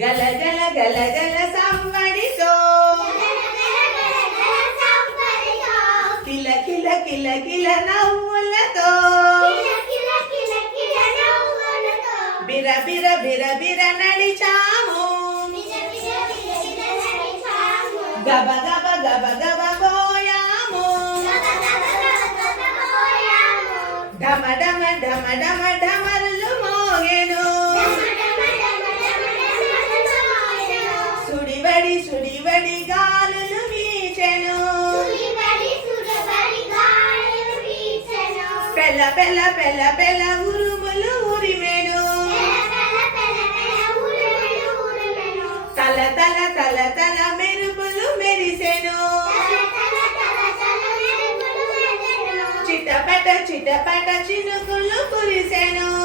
గల గల గల గల సవ్వడితో కిల కిల కిల కిల నవ్వులతో. బిర బిర బిర బిర నడిచాము. గబ గబ గబ గబ పోయాము. ఢమ ఢమ ఢమ ఢమ ఢమరులు సుడివడి సుడివడి గాలులు వీచెను. పెళ్ళ పెళ్ళ పెళ్ళ పెళ్ళ ఉరుములు ఉరిమెను. తల తల తల తల మెరుపులు మెరిసెను. చిటపట చిటపట చినుకులు కురిసెను.